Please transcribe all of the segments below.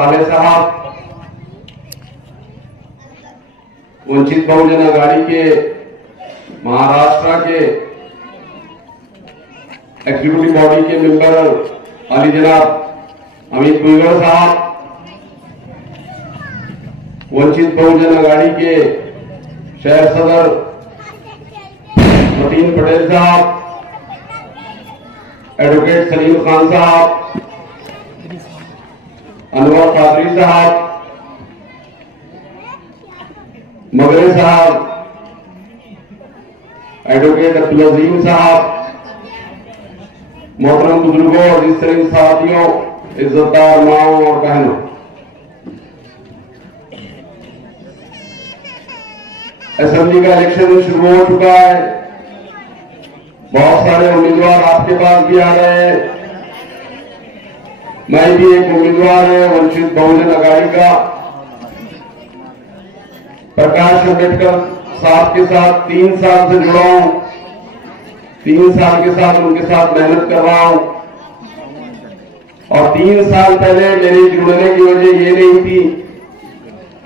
साले साहब, वंचित बहुजन आघाड़ी के महाराष्ट्र के एग्जीक्यूटिव बॉडी के मेंबर अली जनाब अमित भुईगढ़ साहब, वंचित बहुजन आघाड़ी के शहर सदर मतीन पटेल साहब, एडवोकेट सलीम खान साहब, अनवर कादरी साहब, मगरे साहब, एडवोकेट अब्दुल अजीम साहब, मोहतरम बुजुर्गों और इस तरह साथियों, इज्जतदार माओ और बहनों, असेंबली का इलेक्शन शुरू हो चुका है। बहुत सारे उम्मीदवार आपके पास भी आ रहे हैं। मैं भी एक उम्मीदवार है वंचित बहुजन आघाड़ी का। प्रकाश अंबेडकर साहब के साथ 3 साल से जुड़ा हूं। 3 साल के साथ उनके साथ मेहनत कर रहा हूं और 3 साल पहले मेरे जुड़ने की वजह ये नहीं थी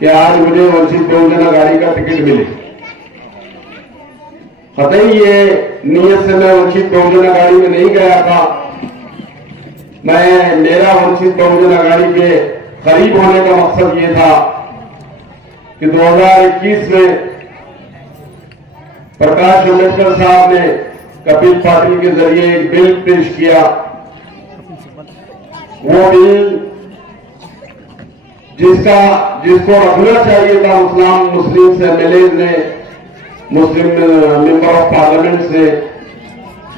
कि आज मुझे वंचित बहुजन आघाड़ी का टिकट मिले। कतई ये नियत से मैं वंचित बहुजन आघाड़ी में नहीं गया था। मेरा वंचित बहुजन आघाड़ी के करीब होने का मकसद ये था कि 2021 में प्रकाश अंबेडकर साहब ने कपिल पाटिल के जरिए एक बिल पेश किया। वो बिल जिसको रखना चाहिए था मुस्लिम से एमएलए ने, मुस्लिम मेंबर ऑफ पार्लियामेंट से,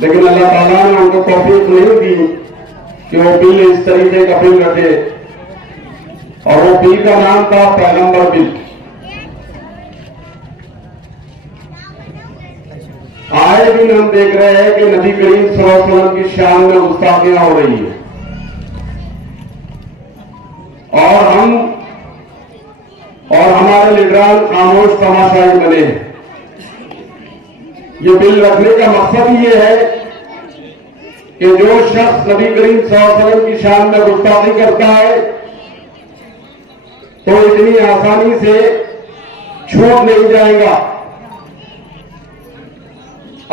लेकिन अल्लाह ताला ने उनको तौफीक नहीं दी कि वो बिल इस तरीके का बिल रखे और वो बिल का नाम था पैगंबर बिल। आए दिन हम देख रहे हैं कि नबी करीम सल्लल्लाहु अलैहि वसल्लम की शान में गुस्ताखियां हो रही है और हमारे लीडरान खामोश तमाशाई बने हैं। ये बिल रखने का मकसद ये है कि जो शख्स नबी करीम सल्लल्लाहु अलैहि वसल्लम की शान में गुस्ताखी करता है तो इतनी आसानी से छूट नहीं जाएगा।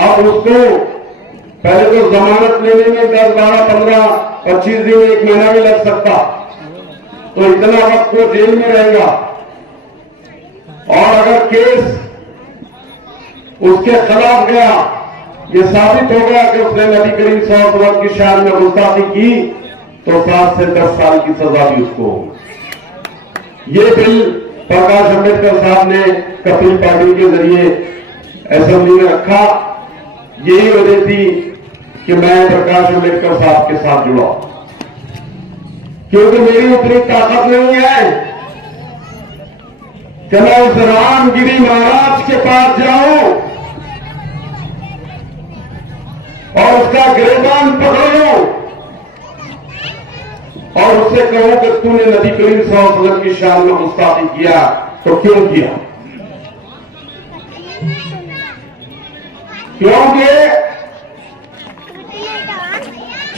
अब उसको पहले तो जमानत लेने में 10, 12, 15, 25 दिन, 1 महीना भी लग सकता, तो इतना वक्त वो जेल में रहेगा। और अगर केस उसके खिलाफ गया, ये साबित हो गया कि उसने नबी करीम सल्लल्लाहु अलैहि वसल्लम की शान में गुस्ताखी की, तो 7 से 10 साल की सजा भी उसको होगी। ये बिल प्रकाश अंबेडकर साहब ने कपिल पाटिल के जरिए असेंबली में रखा। यही वजह थी कि मैं प्रकाश अंबेडकर साहब के साथ जुड़ा, क्योंकि मेरी उतनी ताकत नहीं है कि मैं उस रामगिरी महाराज के पास जाऊं और उसका गिरबान पकड़ूं और उससे कहूं कि तूने नबी करीम सल्लल्लाहु अलैहि वसल्लम की शान में गुस्ताखी किया, तो क्यों किया? क्योंकि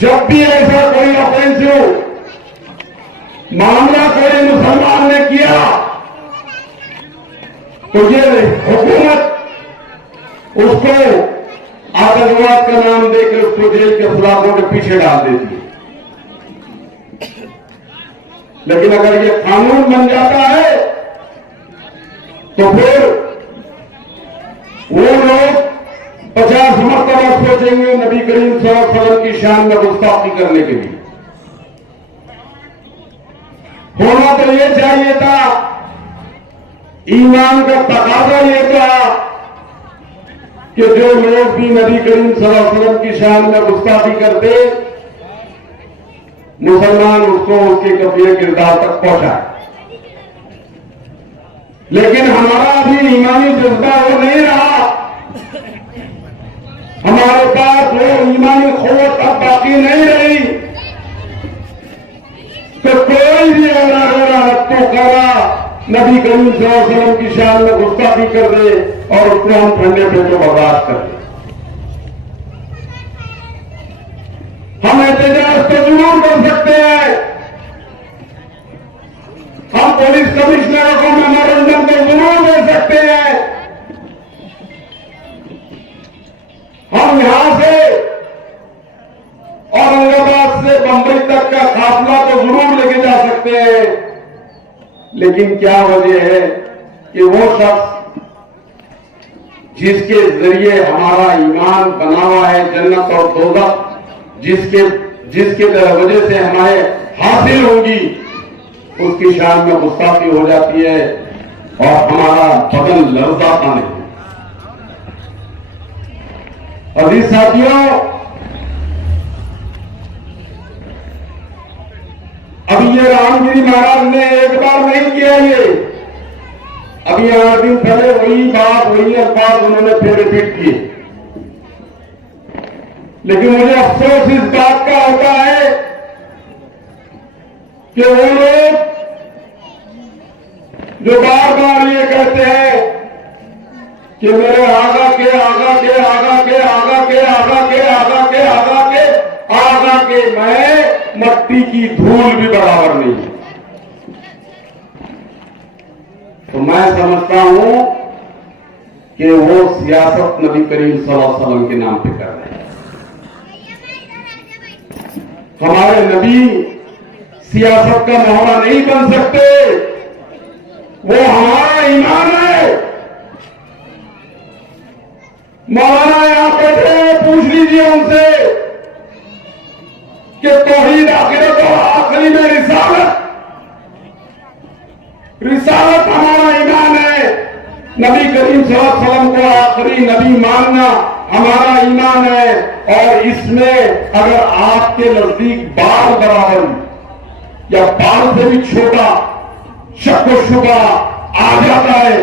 जब भी ऐसा कोई ऑफेंसिव मामला कोई मुसलमान ने किया तो ये हुकूमत उसको आतंकवाद का नाम देकर उसको जेल के सलाखों के पीछे डाल देती है। लेकिन अगर ये कानून बन जाता है तो फिर वो लोग 50 मरतबा सोचेंगे नबी करीम सल्लल्लाहु अलैहि वसल्लम की शान में गुस्ताखी करने के लिए। होना तो ये चाहिए था, ईमान का तकाजा ये था कि जो लोग भी नबी करीम सल्लल्लाहु अलैहि वसल्लम की शान में गुस्ताखी करते, मुसलमान उसको उसके कब्जे किरदार तक पहुंचाए। लेकिन हमारा अभी ईमानी जज्बा वो नहीं रहा, हमारे पास वो ईमानी क़ुव्वत अब बाकी नहीं रही। तो कोई भी तो करा नबी करीम सल्लल्लाहु अलैहि वसल्लम की शान में गुस्ताखी कर दे और उसको हम ठंडे पेटों बर्दाश्त कर दे। हम एहतजाज तो जरूर कर सकते हैं, पुलिस कमिश्नरों को मेमोरेंडम तो जरूर दे सकते हैं। हम यहां से औरंगाबाद से बंबई तक का काफिला तो जरूर लेके जा सकते हैं, लेकिन क्या वजह है कि वो शख्स जिसके जरिए हमारा ईमान बना हुआ है, जन्नत और दोज़ख जिसके वजह से हमारे हासिल होंगी, उसकी शान में गुस्ताखी हो जाती है और हमारा बदन लर्जाता नहीं। अजीज साथियों, अभी ये रामगिरी महाराज ने एक बार नहीं किया, ये अभी 8 दिन पहले वही बात वही अल्फाज उन्होंने फिर रिपीट किए। लेकिन मुझे अफसोस इस बात का होता है कि वो लोग जो बार बार ये कहते हैं कि मेरे आगा के आगा के आगा के आगा के आगा के आगा के आगा के आगा के मैं मट्टी की धूल भी बराबर नहीं है, तो मैं समझता हूं कि वो सियासत नबी करीम सल्लल्लाहु अलैहि वसल्लम के नाम पे कर रहे हैं। हमारे नबी सियासत का मोहरा नहीं बन सकते, वो हमारा ईमान है। मौलाना यहां बैठे हैं, पूछ लीजिए उनसे कि तौहीद आखिरत और आखिरी में रिसालत हमारा ईमान है। नबी करीम सल्लल्लाहु अलैहि वसल्लम को आखिरी नबी मानना हमारा ईमान है। और इसमें अगर आपके नजदीक बाल बराबर या बाल से भी छोटा शक व शुबा आ जाता है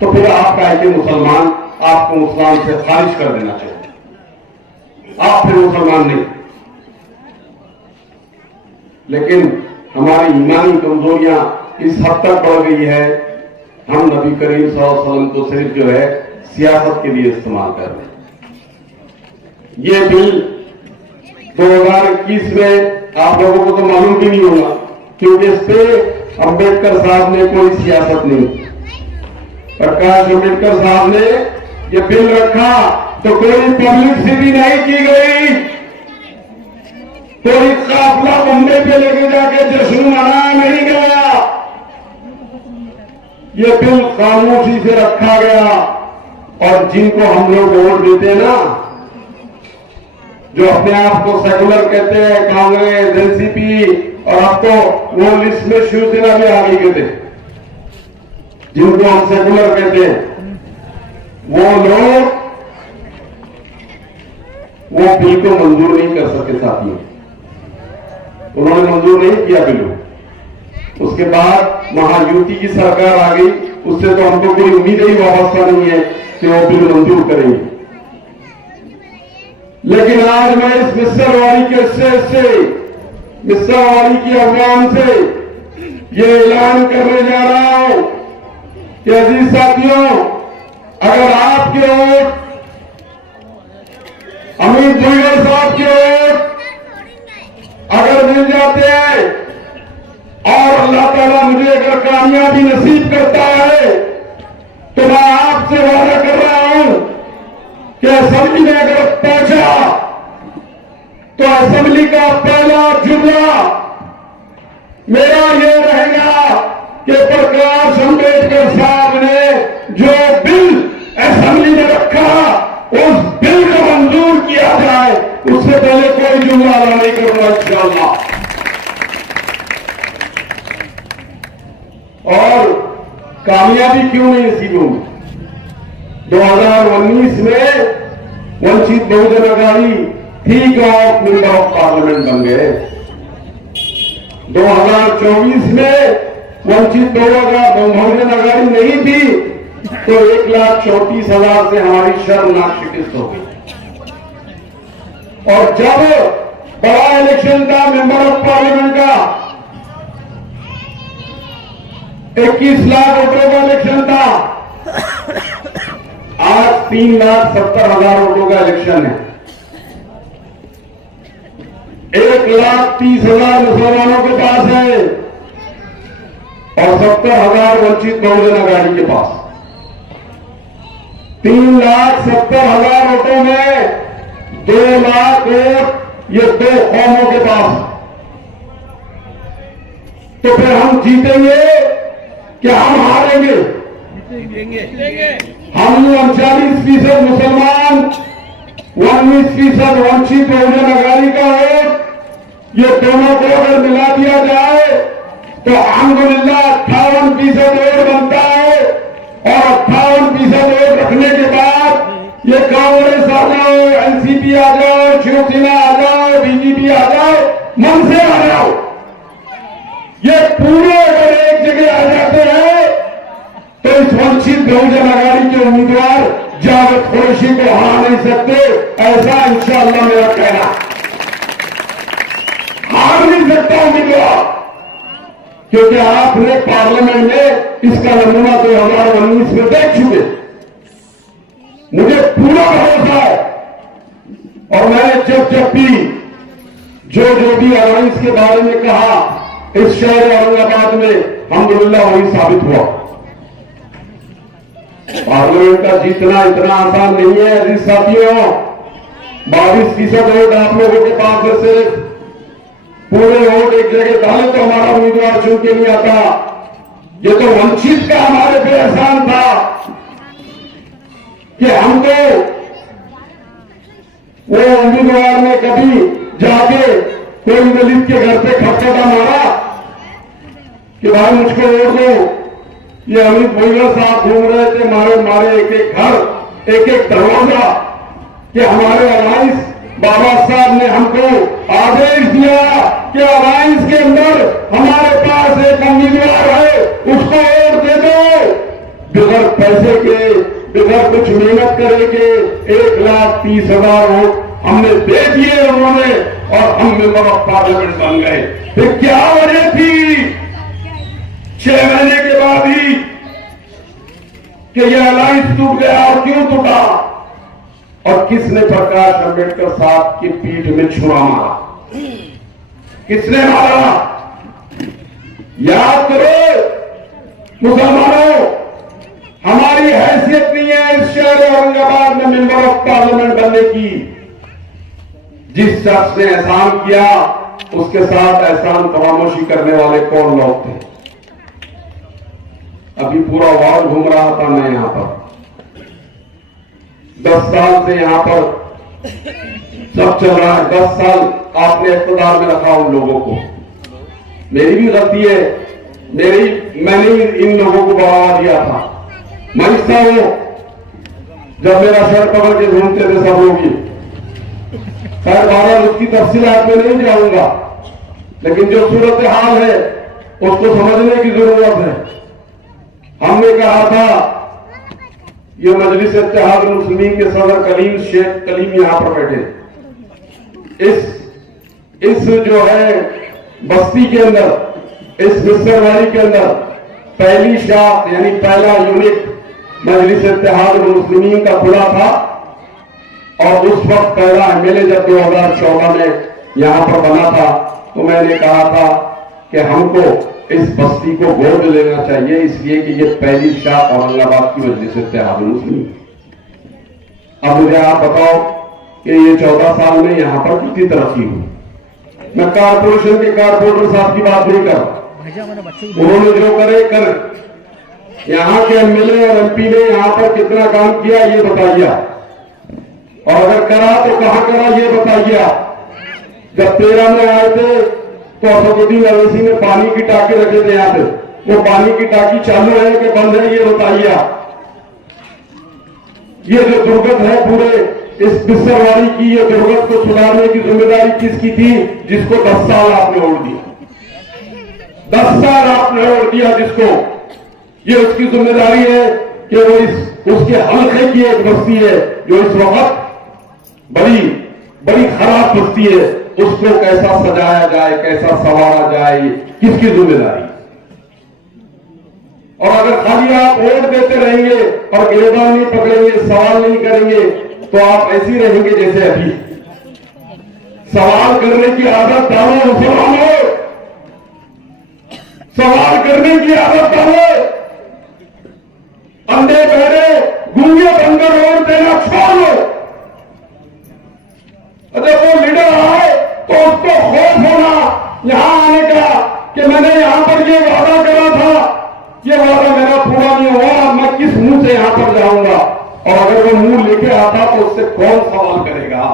तो फिर आप कहे कि मुसलमान, आपको मुसलमान से खारिज कर देना चाहिए, आप फिर मुसलमान नहीं। लेकिन हमारी ईमानी कमजोरियां इस हद तक बढ़ गई है, हम नबी करीम सल्लल्लाहु अलैहि वसल्लम को सिर्फ जो है सियासत के लिए इस्तेमाल कर रहे हैं। ये बिल 2021 में आप लोगों को तो मालूम भी नहीं होगा, क्योंकि इस पे अंबेडकर साहब ने कोई सियासत नहीं, प्रकाश अंबेडकर साहब ने ये बिल रखा तो कोई पब्लिसिटी नहीं की गई, कोई काफिला बम्बे पे लेके जाके जश्न मनाया नहीं गया। ये बिल खामोशी से रखा गया। और जिनको हम लोग वोट देते हैं ना, जो अपने आप को सेकुलर कहते हैं, कांग्रेस, एनसीपी, और अब तो वो लिस्ट में शिवसेना भी आ गई कहते, जिनको हम सेकुलर कहते हैं, वो लोग वो बिल को मंजूर नहीं कर सके। साथियों, उन्होंने मंजूर नहीं किया बिल। उसके बाद महायुति की सरकार आ गई, उससे तो हमको कोई उम्मीद ही वाबस्ता नहीं है कि वो बिल मंजूर करेंगे। लेकिन आज मैं इस मिस्सरवाड़ी के स्टेज से, मिस्सरवाड़ी की अवाम से ये ऐलान करने जा रहा हूं कि अजीज साथियों, अगर आपके वोट अमित भुजबल साहब के वोट अगर मिल जाते हैं और अल्लाह ताला मुझे अगर कामयाबी नसीब करता है, तो मैं आपसे वादा कर रहा हूं कि असेंबली में अगर पहुंचा तो असेंबली का पहला जुमला मेरा ये रहेगा कि प्रकाश अंबेडकर साहब ने जो बिल असेंबली में रखा, उस बिल को मंजूर किया जाए। उससे पहले कोई जुमला नहीं करूंगा इंशाअल्लाह। और कामयाबी क्यों नहीं नसीब होगी? 2019 में वंचित बहुजन अघाड़ी ठीक ऑफ मेंबर ऑफ पार्लियामेंट बन गए। 2024 में वंचित बहुजन अघाड़ी नहीं थी तो 1,34,000 से हमारी शर्मनाक शिकस्त हो गई। और जब बड़ा इलेक्शन था मेंबर ऑफ पार्लियामेंट का, 21 लाख वोटों का इलेक्शन था, आज 3,70,000 वोटों का इलेक्शन है। 1,30,000 मुसलमानों के पास है और 70,000 वंचित बहुजन अघाड़ी के पास। 3,70,000 वोटों में 2 लाख वोट ये 2 कौमों के पास। तो फिर हम जीतेंगे क्या हम हारेंगे? हम 39% मुसलमान, 19% वंचित बहुजन अघाड़ी का वोट, ये दोनों को अगर मिला दिया जाए तो अल्हम्दुलिल्लाह 58% वोट बनता है। और 58% वोट रखने के बाद ये कांग्रेस आ जाओ, एनसीपी आ जाओ, शिवसेना आ जाओ, बीजेपी आ जाओ, मन से आ जाओ, ये पूरे अगर एक जगह आ जाते हैं तो इस वंचित बहुजन अघाड़ी के उम्मीदवार जावेद कुरैशी को हरा नहीं सकते। ऐसा इंशाअल्लाह मेरा कहना। हार नहीं सकता उम्मीदवार, क्योंकि आपने पार्लियामेंट में इसका नमूना 2019 में देख चुके। मुझे पूरा भरोसा है और मैंने जब भी जो भी अलायंस के बारे में कहा, इस शहर औरंगाबाद में अल्हम्दुलिल्लाह वही साबित हुआ। पार्लियामेंट का जीतना इतना आसान नहीं है अजीज साथियों। 22% वोट आप लोगों के पास में से पूरे वोट एक जगह डाले तो हमारा उम्मीदवार चुन के नहीं आता। ये तो वंचित का हमारे पे एहसान था कि हमको वो उम्मीदवार ने कभी जाके कोई दलित के घर पे खटखटा मारा कि भाई मुझको वोट दो। ये अमित भोईला साहब घूम रहे थे मारे मारे एक एक घर, एक एक दरवाजा, कि हमारे अलायंस बाबा साहब ने हमको आदेश दिया कि अलायंस के अंदर हमारे पास एक उम्मीदवार है, उसको वोट दे दो। बिगर पैसे के, बिगर कुछ मेहनत करे के 1,30,000 वोट हमने दे दिए उन्होंने और हम मेंबर ऑफ पार्लियामेंट बन गए। फिर क्या वजह थी 6 महीने के बाद ही कि यह अलायंस टूट गया? और क्यों टूटा? और किसने प्रकाश अंबेडकर साहब की पीठ में छुरा मारा? किसने मारा? याद करो मुसलमानों, हमारी हैसियत नहीं है इस शहर औरंगाबाद में मेंबर ऑफ पार्लियामेंट बनने की। जिस शख्स ने एहसान किया उसके साथ एहसान फरामोशी करने वाले कौन लोग थे? अभी पूरा वार्ड घूम रहा था मैं यहां पर। 10 साल से यहां पर सब चल रहा है। 10 साल आपने इख्तियार में रखा उन लोगों को। मेरी भी गलती है, मैंने इन लोगों को बढ़ावा दिया था। मैं हिस्सा हूं जब मेरा सर पकड़ के घूमते थे सब लोग। खैर बहरहाल उसकी तफसीलात में नहीं जाऊंगा, लेकिन जो सूरत हाल है उसको समझने की जरूरत है। हमने कहा था, ये मजलिस इत्तेहाद मुस्लिमीन के सदर कलीम शेख कलीम यहां पर बैठे। इस जो है बस्ती के अंदर, इस मिसरवाड़ी के अंदर पहली शाख यानी पहला यूनिट मजलिस इत्तेहाद मुस्लिमीन का खुला था। और उस वक्त पहला एमएलए जब 2014 में यहां पर बना था तो मैंने कहा था कि हमको इस बस्ती को गोद लेना चाहिए, इसलिए कि ये पहली शाख औरंगाबाद की मजलिस इत्तेहाद मुस्लिमीन। अब मुझे आप बताओ कि ये 14 साल में यहां पर कितनी तरक्की हुई। मैं कारपोरेशन के कारपोरेटर साहब की बात नहीं कर, उन्होंने जो करे यहां के एमएलए और एमपी ने यहां पर कितना काम किया ये बताइए, और अगर करा तो कहां करा ये बताइए। जब 13 में आए थे तो असदुद्दीन अवैसी ने पानी की टाकी रखे थे यहां पे, वो पानी की टाकी चालू है कि बंद है ये बताइए। ये जो दुर्गत है पूरे इस बिस्सरवाड़ी की, ये दुर्गत को सुधारने की जिम्मेदारी किसकी थी? जिसको 10 साल आपने ओढ़ दिया, 10 साल आपने ओढ़ दिया जिसको, ये उसकी जिम्मेदारी है कि वो उसके हल्के की एक बस्ती है जो इस वक्त बड़ी खराब बस्ती है, उसको कैसा सजाया जाए, कैसा संवारा जाए, किसकी जिम्मेदारी? और अगर खाली आप वोट देते रहेंगे और गिरफ्तार नहीं पकड़ेंगे, सवाल नहीं करेंगे, तो आप ऐसे ही रहेंगे जैसे अभी। सवाल करने की आदत डालो मुसलमानों, सवाल करने की आदत डाले, अंधे बहरे गूंगे बंदर और देना छोड़ लो। अगर वो लीडर आए तो उसको खौफ होना यहां आने का कि मैंने यहां पर ये वादा करा था, ये वादा मेरा पूरा नहीं हुआ, मैं किस मुंह से यहां पर जाऊंगा। और अगर वो मुंह लेके आता तो उससे कौन सवाल करेगा।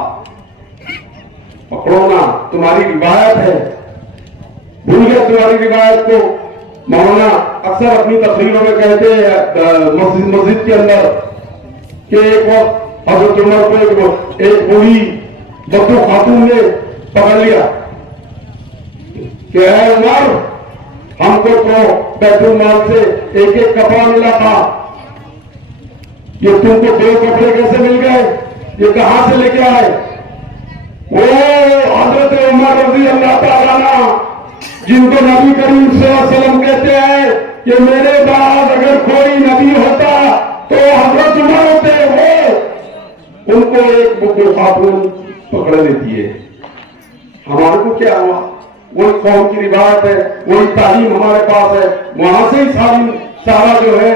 पकड़ो ना, तुम्हारी रिवायत है, भूल गया तुम्हारी रिवायत को। मौलाना अक्सर अपनी तकरीरों में कहते हैं मस्जिद के अंदर कि एक वक्त हजरत उमर को एक बूढ़ी बद्दू खातून ने पकड़ लिया कि है उमर, हमको तो बैतुल माल से एक एक कपड़ा मिला था, ये तुमको 2 कपड़े कैसे मिल गए, ये कहां से लेके आए। वो हजरत उमर रज़ी अल्लाह ताला अन्हु जिनको नबी करीम सल्लल्लाहु अलैहि वसल्लम कहते हैं कि मेरे बाद अगर कोई नबी होता तो हजरत उमर होते, वो उनको एक बुद्दू खातून पकड़ लेती है। हमारे को क्या हुआ, वही कौम की रिवायत है, वही तालीम हमारे पास है, वहां से ही सारा जो है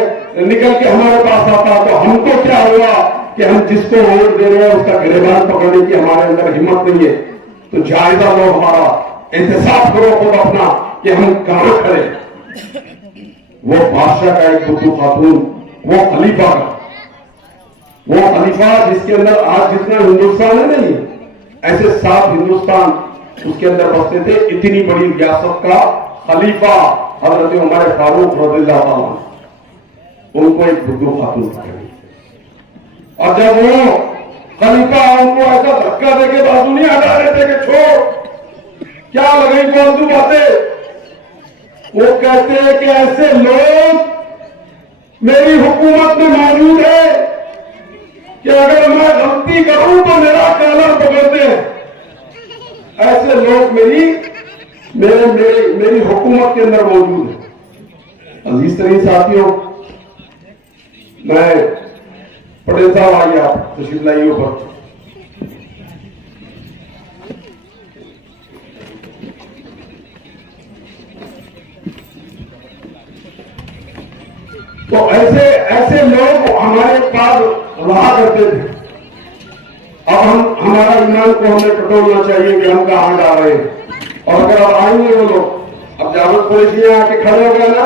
निकल के हमारे पास आता। तो हमको क्या हुआ कि हम जिसको वोट दे रहे हैं उसका गिरबान पकड़ने की हमारे अंदर हिम्मत नहीं है। तो जायजा लो, हमारा एहतसाब करो खुद अपना कि हम कहां खड़े। वो बादशाह का एक बुद्दू खातून, वो खलीफा का, वो खलीफा जिसके अंदर आज जितना हिंदुस्तान है नहीं, ऐसे 7 हिंदुस्तान उसके अंदर बसते थे। इतनी बड़ी रियासत का खलीफा हजरत उमर फारूक रज़ियल्लाहु अन्हु, उनको एक बुद्दू खातून पकड़ी। और जब वो खलीफा उनको ऐसा धक्का देके बाजू नहीं हटा रहे थे कि छोड़, क्या लगी फालतू बातें, वो कहते हैं कि ऐसे लोग मेरी हुकूमत में मौजूद है कि अगर मैं गलती करूं तो मेरा कॉलर पकड़ते हैं। ऐसे लोग मेरी हुकूमत के अंदर मौजूद है। अजीज तरीन साथियों, मैं पटेल साहब आइए, आप तशरीफ लाइए ऊपर। तो ऐसे लोग हमारे पास रहा करते थे। अब हमारा ईमान को हमें टटोलना चाहिए कि हम कहां जा रहे हैं। और अगर अब आएंगे वो लोग, अब जावत पुलिस आके खड़े हो गए ना,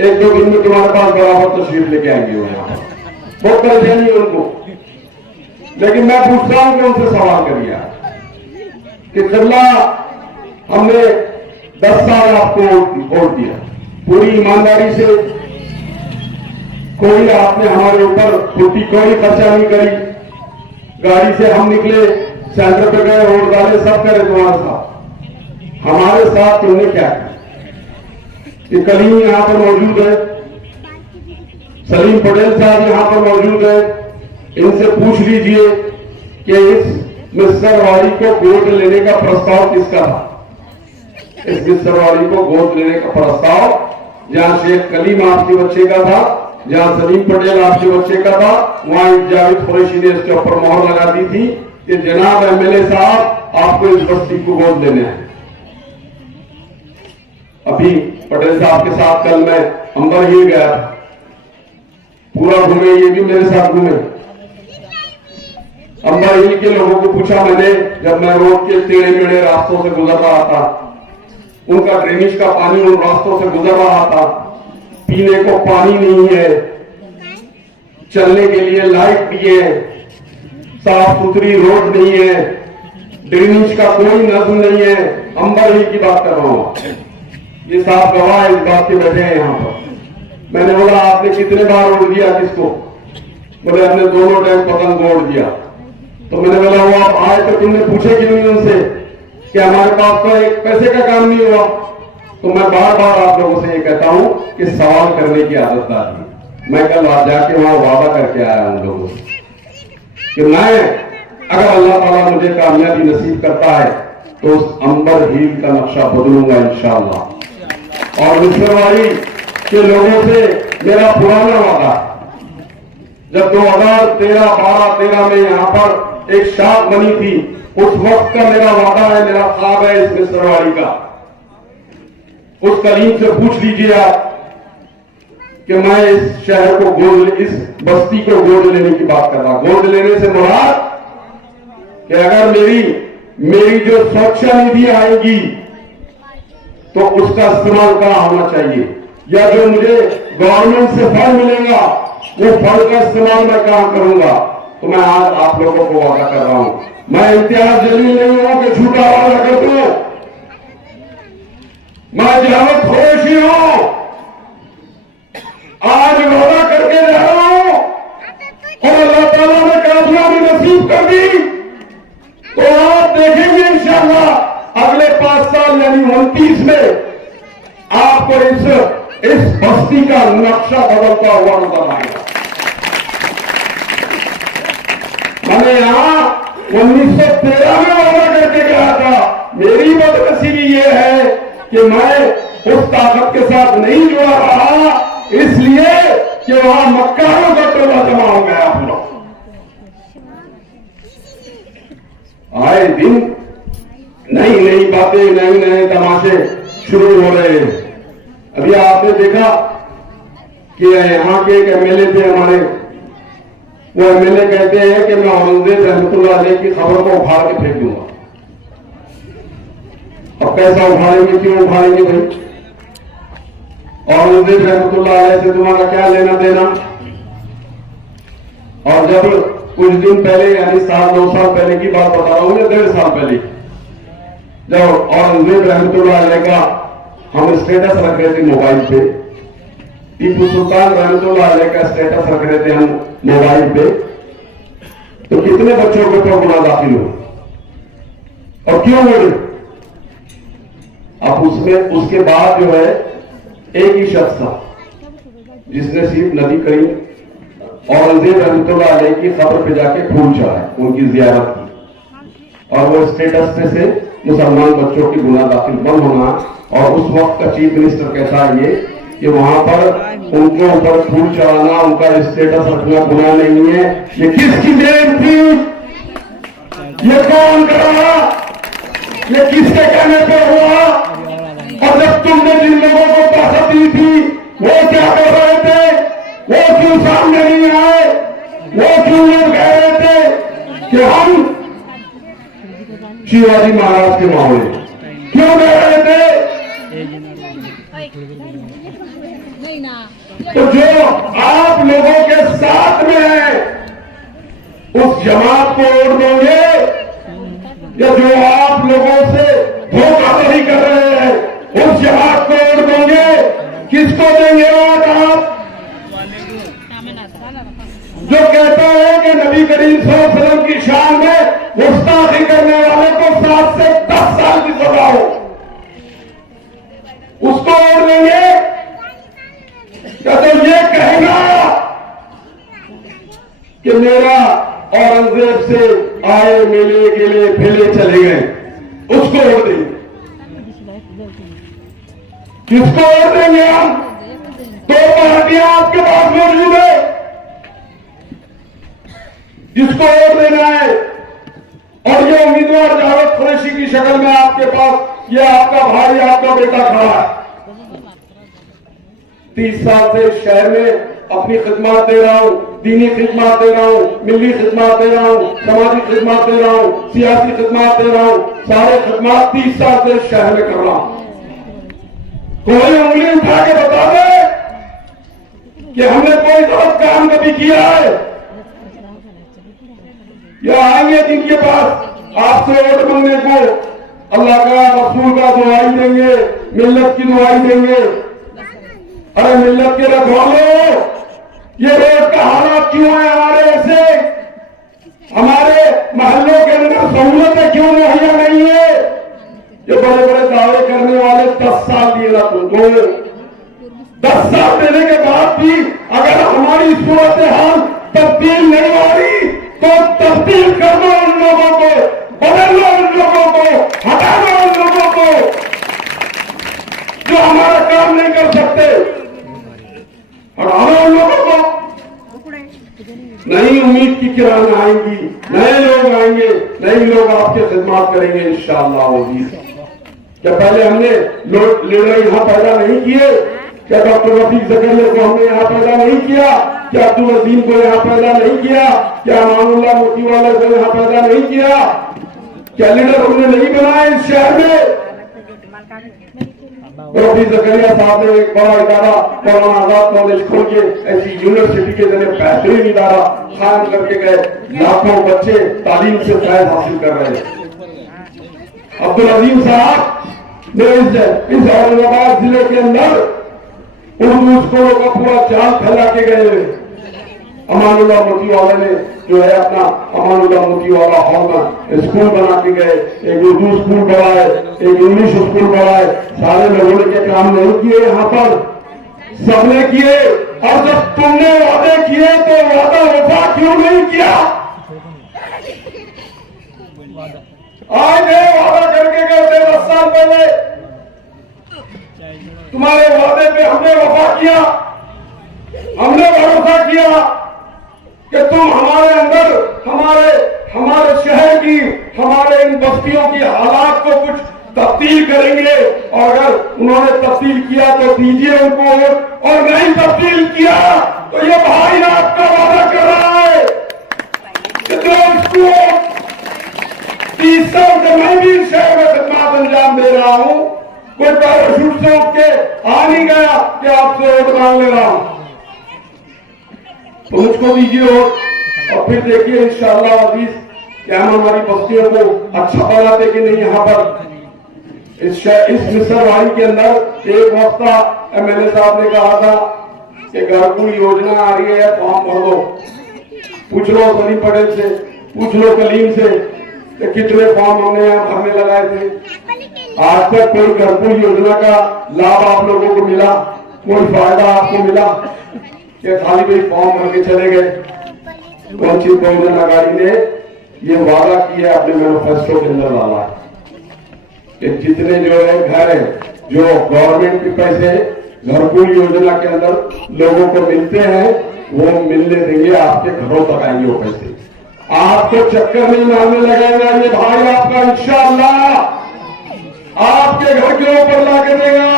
1-2 दिन में तुम्हारे पास बराबर तशरीफ लेके आएंगे वो, यहाँ पर बहुत परेशानी है उनको। लेकिन मैं पूछता हूं कि उनसे सवाल करिए कि किबला हमने 10 साल आपको वोट दिया, पूरी ईमानदारी से कोई आपने हमारे ऊपर कोई खर्चा नहीं करी, गाड़ी से हम निकले, सेंटर पे गए, वोट डाले, सब करे तुम्हारे साथ। हमारे साथ तुमने क्या किया। कलीम यहां पर मौजूद है, सलीम पटेल साहब यहां पर मौजूद है, इनसे पूछ लीजिए कि इस मिस्टर वाली को गोद लेने का प्रस्ताव किसका था। इस मिस्टर वाली को गोद लेने का प्रस्ताव जहां शेख कलीम आपके बच्चे का था, जहां सलीम पटेल आपके बच्चे का था, वहां जावेद कुरैशी ने इसके ऊपर मोहर लगा दी थी कि जनाब एमएलए साहब आपको इस बस्ती को गोद लेने हैं। अभी पटेल साहब के साथ कल मैं अंबर हिल गया, पूरा घूमे, ये भी मेरे साथ घूमे। अंबर हिल के लोगों को पूछा मैंने, जब मैं रोड के टेढ़े मेढ़े रास्तों से गुजर रहा था, उनका ड्रेनेज का पानी उन रास्तों से गुजर रहा था, पीने को पानी नहीं है, चलने के लिए लाइट नहीं है, साफ सुथरी रोड नहीं है, ड्रेनेज का कोई नज्म नहीं है। अंबर हिल की बात कर रहा हूं, ये साफ गवाह इस बात के बैठे हैं यहां पर। मैंने बोला आपने कितने बार वोट दिया किसको, बोले हमने दोनों टाइम पतंग वोट दिया। तो मैंने बोला वो आप आए तो तुमने पूछे क्यों नहीं उनसे कि हमारे पास तो एक पैसे का काम नहीं हुआ। तो मैं बार बार आप लोगों से ये कहता हूं कि सवाल करने की आदत डाली। मैं कल जाके वहां वादा करके आया उन लोगों से कि मैं अगर अल्लाह ताला मुझे कामयाबी नसीब करता है तो उस अंबर हिल का नक्शा बदलूंगा इंशाअल्लाह। और मिसरवाड़ी के लोगों से मेरा पुराना वादा, जब 2013 में यहां पर एक शाख बनी थी, उस वक्त का मेरा वादा है, मेरा ख्वाब है इस मिसरवाड़ी का उस कलीम से पूछ लीजिए आप कि मैं इस शहर को इस बस्ती को गोद लेने की बात कर रहा हूं। गोद लेने से मुराद कि अगर मेरी जो सुरक्षा निधि आएगी तो उसका इस्तेमाल कहां होना चाहिए, या जो मुझे गवर्नमेंट से फंड मिलेगा वो फंड का इस्तेमाल मैं कहां करूंगा। तो मैं आज आप लोगों को वादा कर रहा हूं, मैं इम्तियाज जलील नहीं हूं कि झूठा वादा कर दूं। मैं जावेद कुरैशी हूं, आज वादा करके जा रहा हूं और अल्लाह ताला ने कामयाबी नसीब कर दी तो आप देखेंगे इंशाअल्लाह अगले 5 साल यानी 29 में आपको इस बस्ती का नक्शा बदलता हुआ नजर आएगा। मैंने यहां 1913 में वादा करके गया था। मेरी बदनसीबी ये है कि मैं उस ताकत के साथ नहीं जुड़ा रहा, इसलिए कि वहां मक्कारों का टोला जमा हो गया पूरा। आए दिन नई नई बातें, नए नए तमाशे शुरू हो रहे हैं। अभी आपने देखा कि यहां के एक एमएलए थे हमारे, वो एमएलए कहते हैं कि मैं औरंगजेब रहमतुल्लाह अलैह की खबर को उखाड़ के फेंक दूंगा। अब पैसा उखाड़ेंगे, क्यों उखाड़ेंगे भाई? औरंगजेब रहमतुल्लाह अलैह से तुम्हारा क्या लेना देना? और जब कुछ दिन पहले यानी 1.5-2 साल पहले की बात बता रहा हूं, या 1.5 साल पहले, जब औरंगजेब रहमतुल्लाह अलैह का हम स्टेटस रख रहे थे मोबाइल पे, टीपू सुल्तान रहमतुल्लाह अलैह का स्टेटस रख रहे थे हम मोबाइल पे, तो कितने बच्चों के ऊपर गुनाह दाखिल हो और क्यों हुए? अब उसके बाद जो है एक ही शख्स था जिसने सिर्फ नबी करीम औरंगजेब रहमतुल्लाह अलैह की खबर पे जाके फूल चढ़ाए, उनकी जियारत की, और वो स्टेटस से मुसलमान बच्चों की गुनाह दाखिल बंद होना। और उस वक्त का चीफ मिनिस्टर कहता है ये कि वहां पर उनके ऊपर फूल चढ़ाना, उनका स्टेटस रखना गुनाह नहीं है। ये किसकी देन थी? ये कौन कर रहा? ये किसके कहने पे हुआ? और जब तुमने जिन लोगों को ताकत दी थी वो क्या कर रहे थे? वो क्यों सामने नहीं आए? वो क्यों लोग कह रहे थे कि हम शिवाजी महाराज के माहौल क्यों कह रहे थे? तो जो आप लोगों के साथ में है उस जमात को वोट दोगे, या जो आप लोगों से धोखाधड़ी कर रहे हैं उस जमात को वोट दोगे? किसको देंगे वोट आप? जो कहता है कि नबी करीम सल्लल्लाहु अलैहि वसल्लम की शान में गुस्ताखी करने वाले को 7 से 10 साल की सजा हो, उसको वोट देंगे? क्या तो ये कहेगा कि मेरा औरंगजेब से आए मिले गिले फिले चले गए, उसको वोट देंगे? किसको वोट देंगे हम? 2 पार्टियां आपके पास मौजूद है, जिसको वोट देना है। और ये उम्मीदवार जावेद कुरैशी की शक्ल में आपके पास, ये आपका भाई, आपका बेटा खड़ा है। 30 साल से शहर में अपनी खिदमत दे रहा हूं, दीनी खिदमत दे रहा हूं, मिली खिदमत दे रहा हूं, समाजी खिदमत दे रहा हूं, सियासी खिदमत दे रहा हूं, सारे खिदमत 30 साल से शहर में कर रहा हूं। कोई उंगली उठा के बता दे कि हमने कोई गलत काम कभी किया है? या आएंगे जिनके पास आपसे वोट मांगने को, अल्लाह का रसूल का दुआई देंगे, मिल्लत की दुआई देंगे। अरे मिल्लत के रखवालों, ये रोड का हालात क्यों है हमारे ऐसे? हमारे महल्लों के अंदर सहूलतें क्यों मुहैया नहीं है? ये बड़े बड़े दावे करने वाले 10 साल दिए ना तुमको, 10 साल देने के बाद भी अगर हमारी सूरत हाल तब्दील नहीं हो रही तो तब्दील कर दो उन लोगों को, बदल लो उन लोगों को, हटा दो उन लोगों को जो हमारा काम नहीं कर सकते, हटा दो उन लोगों को। नई उम्मीद की किरण आएंगी, नए लोग आएंगे, नए लोग आपके खिदमत करेंगे इंशाअल्लाह। क्या पहले हमने लीडर यहाँ पैदा नहीं किए? क्या डॉक्टर रफीक ज़करिया को हमने यहाँ पैदा नहीं किया? क्या अब्दुल अजीम को यहाँ पैदा नहीं किया? क्या अमानुल्लाह मोतीवाला को यहाँ पैदा नहीं किया? क्या लीडर हमने नहीं बनाए इस शहर में? रफीक ज़करिया साहब ने एक बड़ा इदारा मौलाना आजाद कॉलेज खोल के ऐसी यूनिवर्सिटी के जरिए बेहतरीन इदारा कायम करके गए। लाखों बच्चे तालीम से फैज़ हासिल कर रहे हैं। अब्दुल अजीम साहब ने इस औरंगाबाद जिले के अंदर उर्दू स्कूलों का पूरा जाल फैला के गए हुए। अमानुल्लाह मोतीवाला ने जो है अपना अमानुल्लाह मोतीवाला हॉल में स्कूल बना के गए, एक उर्दू स्कूल बढ़ाए, एक इंग्लिश स्कूल बढ़ाए। सारे लोगों ने के काम नहीं किए, यहाँ पर सबने किए। और जब तुमने वादे किए तो वादा वफा क्यों नहीं किया? आज वादा करके गए थे 10 साल पहले, तुम्हारे वादे पे हमने वफा किया, हमने भरोसा किया कि तुम हमारे अंदर हमारे शहर की, हमारे इन बस्तियों की हालात को कुछ तब्दील करेंगे। और अगर उन्होंने तब्दील किया तो दीजिए उनको, और नहीं तब्दील किया तो ये भाई आपका वादा कर रहा है कि जो इसको 30 साल से मैं भी शहर में खिदमत अंजाम दे रहा हूं, कोई पैराशूट से उठ के आ नहीं गया कि आपसे वोट मांग ले रहा हूं, तो मुझको दीजिए वोट। और फिर देखिए इंशाअल्लाह अजीज क्या हम हमारी बस्तियों को अच्छा बनाते कि नहीं। यहाँ पर इस मिसरवाड़ी के अंदर एक वक्त एमएलए साहब ने कहा था कि घरकुल योजना आ रही है, फॉर्म भर दो। पूछ लो सलीम पटेल से, पूछ लो कलीम से कि कितने फॉर्म हमने यहाँ भरने लगाए थे। आज तक कोई घरकुल योजना का लाभ आप लोगों को मिला? कोई फायदा आपको मिला? कि खाली कोई फॉर्म भर के चले गए? वंचित बहुजन आघाड़ी ने ये वादा किया, अपने मैनिफेस्टो के अंदर डाला है कि जितने जो है घर है, जो गवर्नमेंट के पैसे घरकुल योजना के अंदर लोगों को मिलते हैं, वो मिलने देंगे, आपके घरों तक आएंगे वो पैसे। आपको चक्कर नहीं मारने लगेगा ये भाई आपका, इंशाअल्लाह आपके घर के ऊपर लाके देगा।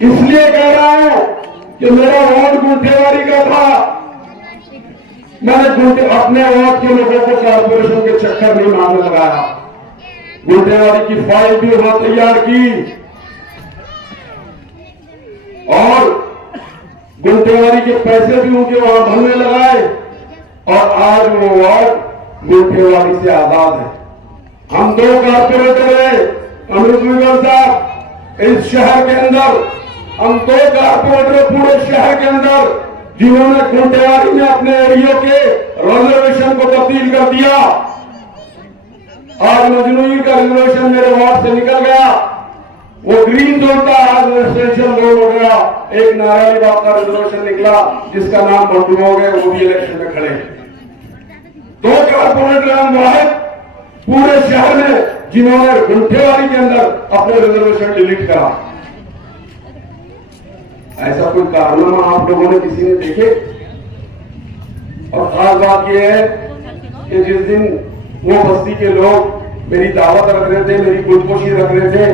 इसलिए कह रहा हूं कि मेरा वार्ड गुंठेवारी का था, मैंने अपने वार्ड के लोगों को कॉर्पोरेशन के चक्कर नहीं मारने लगाया। गुंठेवारी की फाइल भी वहां तैयार की और गुंठेवारी के पैसे भी उनके वहां भरने लगाए, और आज वो वार्ड गुंठेवारी से आजाद है। हम 2 कॉर्पोरेटर हैं, अमृत विगल साहब, इस शहर के अंदर हम 2 कॉर्पोरेटर पूरे शहर के अंदर जिन्होंने गुंठेवारी में अपने एरिया के रिजर्वेशन को तब्दील कर दिया। आज मजनूई का रिजर्वेशन मेरे वार्ड से निकल गया, वो ग्रीन जोन था, आज रेजिडेंशियल जोन हो गया। एक नारायणी बाग का रिजर्वेशन निकला जिसका नाम बंटू हो गए, वो भी इलेक्शन में खड़े। 2 कॉर्पोरेटर हम वाहिद पूरे शहर में जिन्होंने गुंठेवारी के अंदर अपने रिजर्वेशन डिलीट करा। ऐसा कोई कारनामा आप लोगों ने किसी ने देखे? और खास बात यह है कि जिस दिन वो बस्ती के लोग मेरी दावत रख रहे थे, मेरी खुदकुशी रख रहे थे,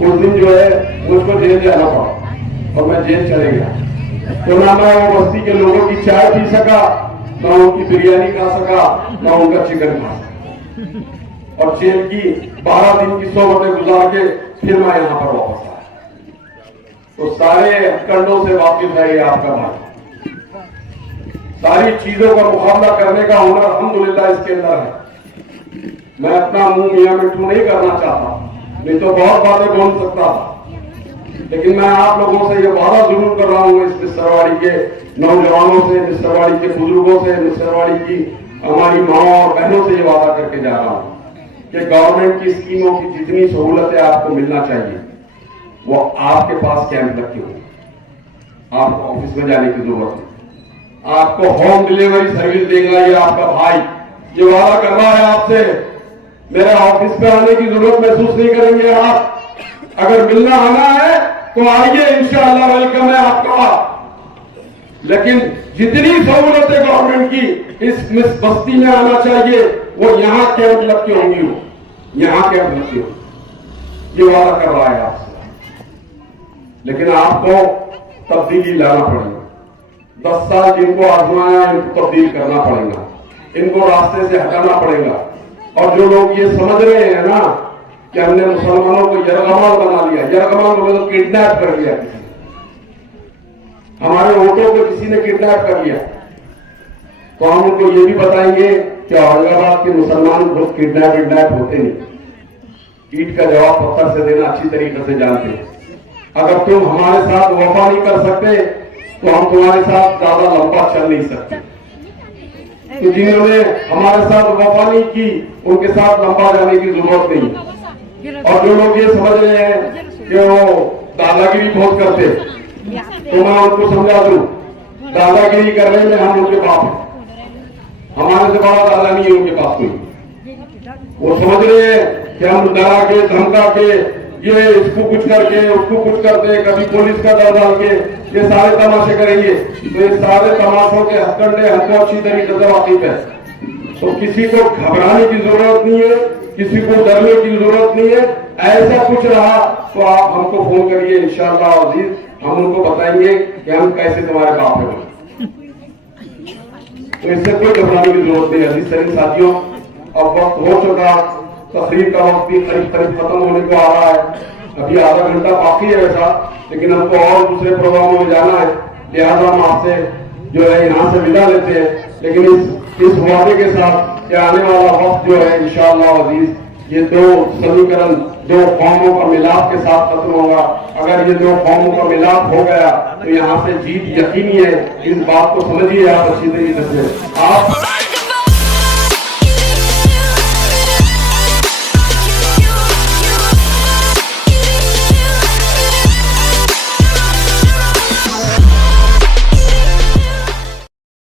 उस दिन जो है मुझको जेल जाना पड़ा और मैं जेल चले गया। तो ना मैं वो बस्ती के लोगों की चाय पी सका, ना उनकी बिरयानी खा सका, ना उनका चिकन खा सका, और जेल की 12 दिन की सोबतें गुजार के फिर मैं यहाँ पर वापस आया। तो सारे हथकंडों से वाकिफ है ये आपका भाई, सारी चीजों का मुकाबला करने का हुनर अल्हम्दुलिल्लाह इसके अंदर है। मैं अपना मुंह मियां मिठू नहीं करना चाहता, नहीं तो बहुत बातें बोल सकता था, लेकिन मैं आप लोगों से ये वादा जरूर कर रहा हूं, इस मिसरवाड़ी के नौजवानों से, मिसरवाड़ी के बुजुर्गों से, मिसरवाड़ी की हमारी माओ और बहनों से ये वादा करके जा रहा हूं कि गवर्नमेंट की स्कीमों की जितनी सहूलतें आपको मिलना चाहिए वो आपके पास कैंप रखे हो। आपको ऑफिस में जाने की जरूरत है, आपको होम डिलीवरी सर्विस देगा ये आपका भाई, ये वादा कर रहा है आपसे। मेरे ऑफिस पे आने की जरूरत महसूस नहीं करेंगे आप। अगर मिलना आना है तो आइए, इंशाअल्लाह वेलकम है आपका। लेकिन जितनी सहूलतें गवर्नमेंट की इस बस्ती में आना चाहिए वो यहां कैंप लग के होंगी। यहां के अभ्यर्थी हो, ये वादा कर रहा है आपसे। लेकिन आपको तब्दीली लाना पड़ेगा। 10 साल जिनको आजमाया इनको तब्दील करना पड़ेगा, इनको रास्ते से हटाना पड़ेगा। और जो लोग ये समझ रहे हैं ना कि हमने मुसलमानों को यरगमाल बना लिया, यरगमाल को मतलब किडनैप कर लिया, किसी हमारे वोटों को किसी ने किडनैप कर लिया, तो हम उनको ये भी बताएंगे कि औरंगाबाद के मुसलमान लोग किडनैप होते नहीं। ईट का जवाब पत्थर से देना अच्छी तरीके से जानते हैं। अगर तुम हमारे साथ वफा नहीं कर सकते तो हम तुम्हारे साथ ज्यादा लंबा चल नहीं सकते। तो जिन्होंने हमारे साथ वफा नहीं की उनके साथ लंबा जाने की जरूरत नहीं। और जो लोग ये समझ रहे हैं कि वो दादागिरी बहुत करते, तो मैं उनको समझा दूं, दादागिरी करने में हम उनके बाप हैं, हमारे से बड़ा दादा नहीं है उनके पास कोई। वो समझ रहे हैं कि हम डरा के धमका के ये इसको कुछ करके उसको कुछ करते, कभी पुलिस का डर डाल के ये सारे तमाशे करेंगे। तो ये सारे तमाशों के हथकंडे हमको अच्छी तरीके से वाकिफ है। तो किसी को घबराने की जरूरत नहीं है, किसी को डरने की जरूरत नहीं है। ऐसा कुछ रहा तो आप हमको फोन करिए, इंशाअल्लाह अजीज हम उनको बताएंगे कि हम कैसे तुम्हारे बाप हैं। तो इससे कोई घबराने की जरूरत नहीं है। अजीज सभी साथियों, अब वक्त हो चुका, तकरीर का वक्त भी करीब खत्म होने को आ रहा है। अभी आधा घंटा बाकी है वैसा, लेकिन हमको और दूसरे प्रोग्रामों में जाना है, लिहाजा हम आपसे जो है यहाँ से विदा लेते हैं। लेकिन इस वादे के साथ कि आने वाला वक्त जो है इंशाअल्लाह अजीज ये दो समीकरण, दो कौमों का मिलाप के साथ खत्म होगा। अगर ये दो कौमों का मिलाप हो गया तो यहाँ से जीत यकीनी है। इस बात को समझिए आप अच्छी तरीके से। आप